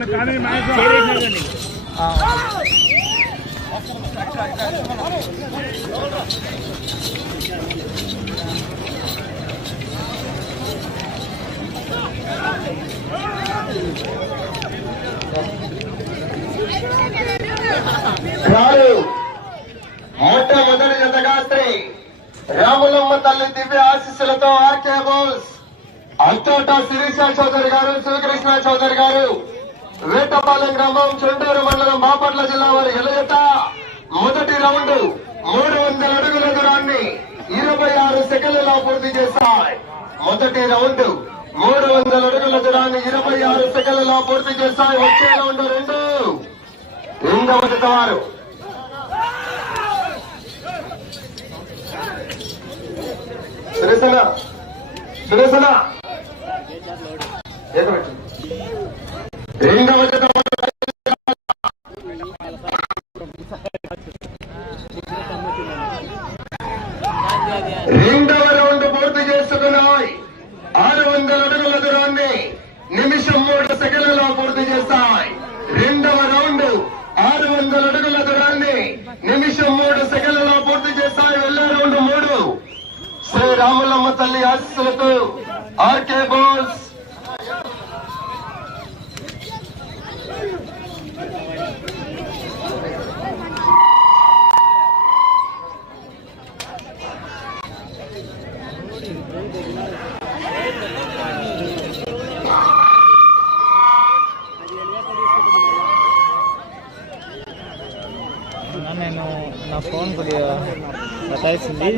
మొట్టమొదటి జతగా శ్రీ రాములమ్మ తల్లి దివ్య ఆశీస్సులతో ఆర్కే బోల్స్ అంతటా శిరీష చౌదరి గారు, శివకృష్ణ చౌదరి గారు, వేటపాలెం గ్రామం, చెండూరు మండలం, బాపట్ల జిల్లా వారి ఎలజత మొదటి రౌండ్ 300 అడుగుల దూరాన్ని 26 సెకండ్లలో పూర్తి చేశాయి. మొదటి రౌండ్ 300 అడుగుల దూరాన్ని 26 సెకండ్లలో పూర్తి చేశాయి. వచ్చే రౌండ్ రెండవ జత వారు సురేశనా రెండవ జత రెండవ రౌండ్ పూర్తి చేసుకున్నాయి. 600 అడుగుల దూరాన్ని నిమిషం 3 సెకండ్లలో పూర్తి చేస్తాయి. రెండవ రౌండ్ 600 అడుగుల దూరాన్ని నిమిషం 3 సెకండ్లలో పూర్తి చేస్తాయి. వెళ్ళే రౌండ్ 3 శ్రీ రాములమ్మ తల్లి ఆశీస్సులతో ఆర్కే బోల్స్ నేను నా ఫోన్ కొద్దిగా బతాయిస్తుంది.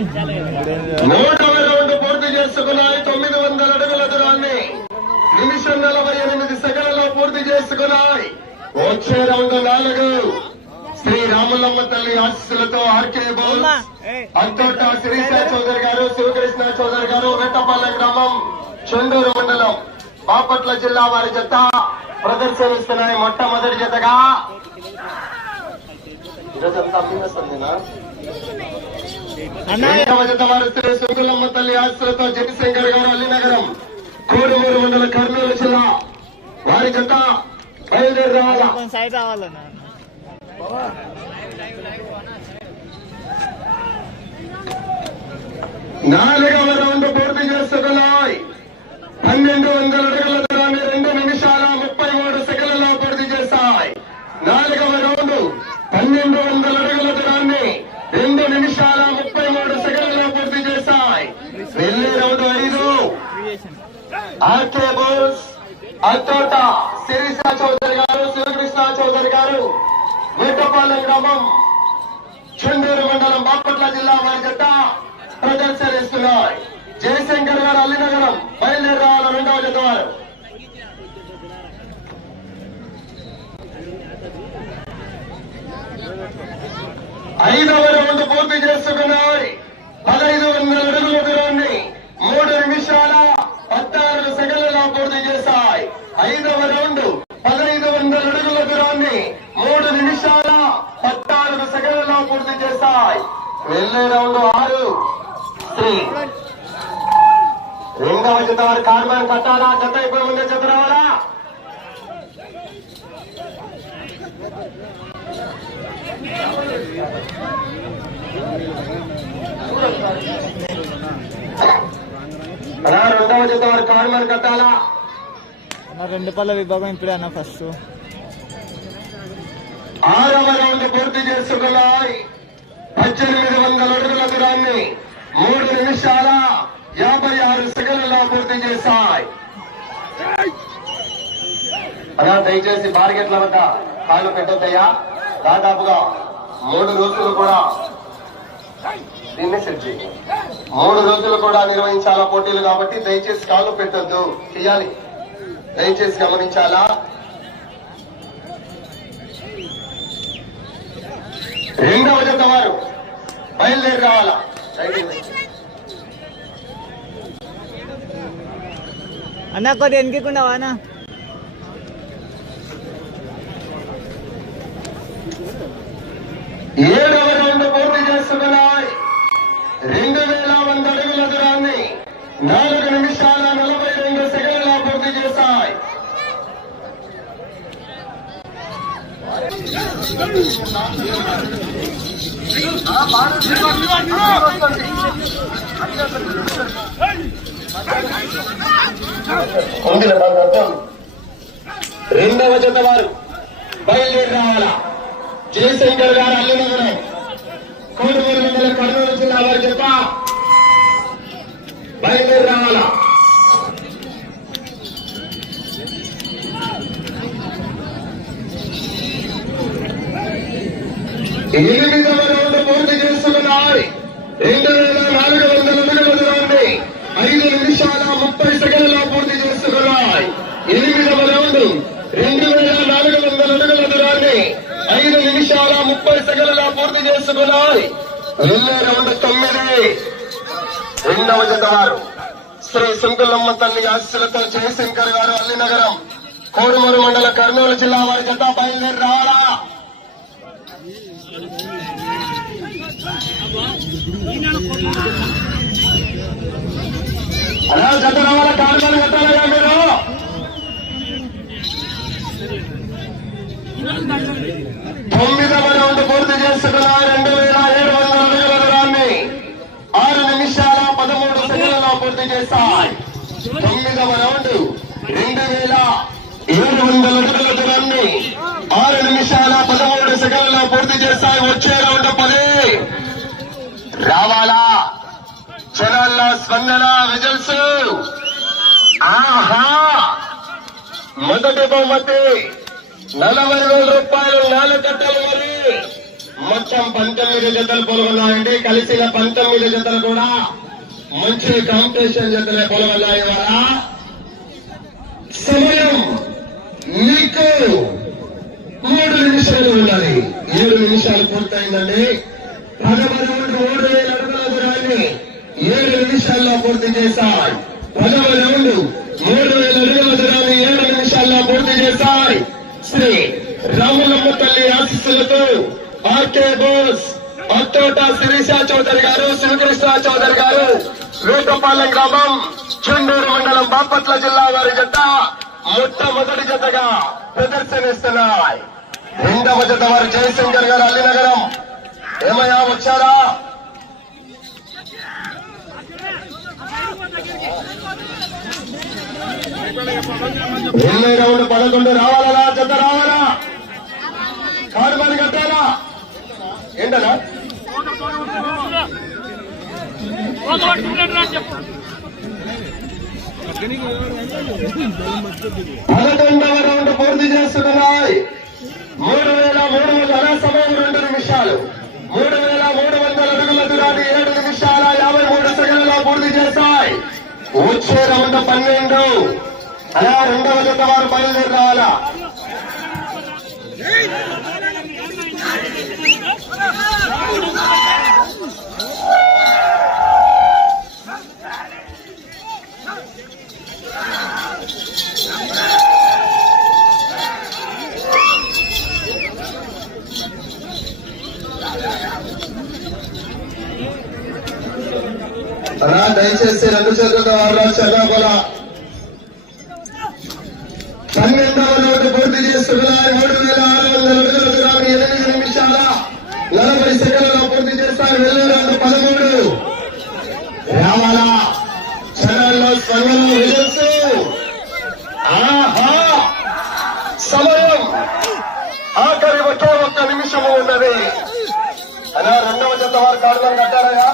3వ రౌండ్ పూర్తి చేసుకున్నాయి. 900 అడుగుల దూరాన్ని నిమిషం 48 సెకండ్లలో పూర్తి చేసుకున్నాయి. వచ్చే రౌండ్ 4 శ్రీ రాములమ్మ తల్లి ఆశీస్సులతో ఆర్కే బోల్స్ అంతటా శిరీష చౌదరి గారు, శివకృష్ణ చౌదరి గారు, వేటపాలెం గ్రామం, చెండూరు మండలం, బాపట్ల జిల్లా వారి జత ప్రదర్శనిస్తున్నాయి. మొట్టమొదటి జతగా రెండవ జత వారు శ్రీ సుంకులమ్మ తల్లి ఆశీస్సులతో జగశంకర్ గారు, అల్లినగరం, కోడుమూరు మండలం, కర్నూలు జిల్లా వారి జత బయలుదేరి రావాలా. 4వ రౌండ్ పూర్తి చేసుకున్నాయి. 1200 అడుగుల దూరాన్ని 2 నిమిషాల 33 సెకండ్లలో పూర్తి చేశాయి. 4వ రౌండ్ 1200 అడుగుల దూరాన్ని 2 నిమిషాల 33 సెకండ్లలో పూర్తి చేశాయి. వెళ్ళే రౌండ్ 5 ఆర్కే బోల్స్ అంతట శిరీష చౌదరి గారు, శివకృష్ణ చౌదరి గారు, వేటపాలెం గ్రామం, చెండూరు మండలం, బాపట్ల జిల్లా వారి జత ప్రదర్శనిస్తున్నాయి. జయశంకర్ గారు, అల్లినగరం బయలుదేరి రావాలి. రెండవ జత వారు 5వ రౌండ్ పూర్తి చేసుకున్నాయి. 1500 అడుగుల దూరాన్ని 3 నిమిషాల 14 సెకండ్లలో పూర్తి చేశాయి. 5వ రౌండ్ 1500 అడుగుల దూరాన్ని 3 నిమిషాల 14 సెకండ్లలో పూర్తి చేశాయి. వెళ్ళే రౌండ్ 6 శ్రీ రెండవ జత వారు కార్మాన్ కట్టాలా. జత ఇప్పుడు ముందే జత రావాలా. రెండవ జత వారు కార్మాన్ కట్టాలా. 2 పళ్ళ విభాగం ఇప్పుడే అన్న. ఫస్ట్ 6వ రౌండ్ పూర్తి చేసుకున్నాయి. 1800 అడుగుల దూరాన్ని 3 నిమిషాల 56 సెకండ్లలో పూర్తి చేశాయి. అలా దయచేసి బార్గెట్ల వద్ద కాళ్ళు పెట్టొద్దయ్యా. దాదాపుగా 3 రోజులు కూడా దీన్ని సెట్ చేయాలి. 3 రోజులు కూడా నిర్వహించాలా పోటీలు కాబట్టి దయచేసి కాళ్ళు పెట్టొద్దు, చేయాలి. దయచేసి గమనించాలా. రెండవ జత వారు బయలుదేరి రావాలా. అన్న కొద్ది ఎన్నికుండావా అన్న. 7వ రౌండ్ పూర్తి చేసుకున్నాయి. 2100 అడుగుల దూరాన్ని 4 నిమిషాల 42 సెకండ్లలో పూర్తి చేశాయి. రెండవ జత వారు బయలుదేరి రావాలా. జయశంకర్ గారు అల్లినగరం కోటమూరు మండలం కర్నూలు జిల్లా వారి జత బయలుదేరి రావాలా. ఎనిమిదవ రౌండ్ పూర్తి చేస్తున్నాయి. 2400 అడుగుల దూరాన్ని 5 నిమిషాల 30 సెకండ్లలో పూర్తి చేస్తున్నాయి. ఎనిమిదవ రౌండ్ 2400 అడుగుల దూరాన్ని 5 నిమిషాల 30 సెకండ్లలో పూర్తి చేస్తున్నాయి. వెళ్ళే రౌండ్ 9. రెండవ జత వారు శ్రీ సుంకులమ్మ తల్లి ఆశీస్సులతో జయశంకర్ గారు అల్లినగరం కోడుమూరు మండల కర్నూలు జిల్లా వారి జత బయలుదేరి రావాలా. అలా జత రావాలా. కారణాలు కట్టాలయ్యా మీరు. 9వ రౌండ్ పూర్తి చేస్తున్నారు. 2700 అడుగుల దూరాన్ని 6 నిమిషాల 13 సెకండ్లలో పూర్తి చేస్తాయి. 9వ రౌండ్ 2700 అడుగుల దూరాన్ని 6 నిమిషాల 13 సెకండ్లలో పూర్తి చేస్తాయి. వచ్చే రౌండ్ 10 రావాలా. జనాల్లో స్పందన విజల్స్. ఆహా, మొదటి బహుమతి 40,000 రూపాయలు 4 కట్టలు. మరి మొత్తం 19 జతలు పాల్గొన్నాయండి. కలిసిన 19 జతలు కూడా మంచి కాంపిటీషన్ జతలే పాల్గొన్నాయి. వాళ్ళ సమయం మీకు 3 నిమిషాలు ఉండాలి. 7 నిమిషాలు పూర్తయిందండి. 10వ రౌండ్ 3000 అడుగుల దూరాన్ని 7 నిమిషాల్లో పూర్తి చేశాయి. 10వ రౌండ్ 3000 అడుగుల దూరాన్ని 7 నిమిషాల్లో పూర్తి చేశాయి. శ్రీ రాములమ్మ తల్లి ఆశీస్సులతో ఆర్కే బోస్ అత్తోట శిరీష చౌదరి గారు, శివకృష్ణ చౌదరి గారు, వేటపాలెం గ్రామం, చెండూరు మండలం, బాపట్ల జిల్లా వారి జత మొట్టమొదటి జతగా ప్రదర్శనిస్తున్నాయి. రెండవ జత వారు జయశంకర్ గారు అల్లినగరం. ఏమయ్యా వచ్చారా? వెళ్ళే రౌండ్ 11 రావాలా. జత రావాలా. కారు మరి కట్టాలా. ఏంటనా 11వ రౌండ్ పూర్తి చేస్తున్నాయి. 3300 సమయం 2 నిమిషాలు. 3300 అడుగుల దూరాన్ని 7 నిమిషాల 53 సెకండ్లలో పూర్తి చేస్తాయి. వచ్చే రౌండ్ 12. అలా రెండవ జత వారు బయలుదేరి రావాలా. అలా దయచేసి 2 చేతులతో వారు చదవగల 12వ రౌండ్ పూర్తి చేస్తున్నారు. 3600 అడుగుల దూరాన్ని 8 నిమిషాల 40 సెకండ్లలో పూర్తి చేస్తారు. వెళ్ళే రౌండ్ 13 రావాలా. క్షణాల్లో స్పందన విజల్స్. ఆహా, సమయం ఆఖరి ఒకే 1 నిమిషము ఉన్నది. అలా రెండవ జత వారు కారణం కట్టారయ్యా.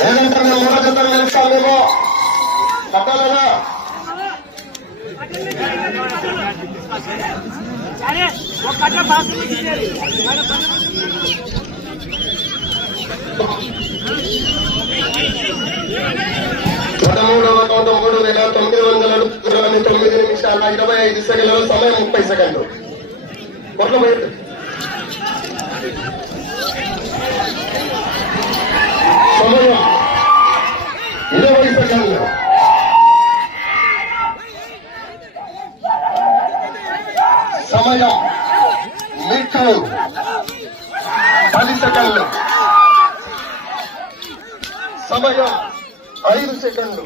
లేదంటే మేము 3 జతలు నిలుస్తామేమో. కట్టాలనా? పదమూడవ రౌండ్ 3900 అడుగుల 9 నిమిషాల 25 సెకండ్లలో సమయం 30 సెకండ్లు. కొట్ల బయట సమయం 20 సెకండ్లు. సమయం మీకు 10 సెకండ్లు. సమయం 5 సెకండ్లు.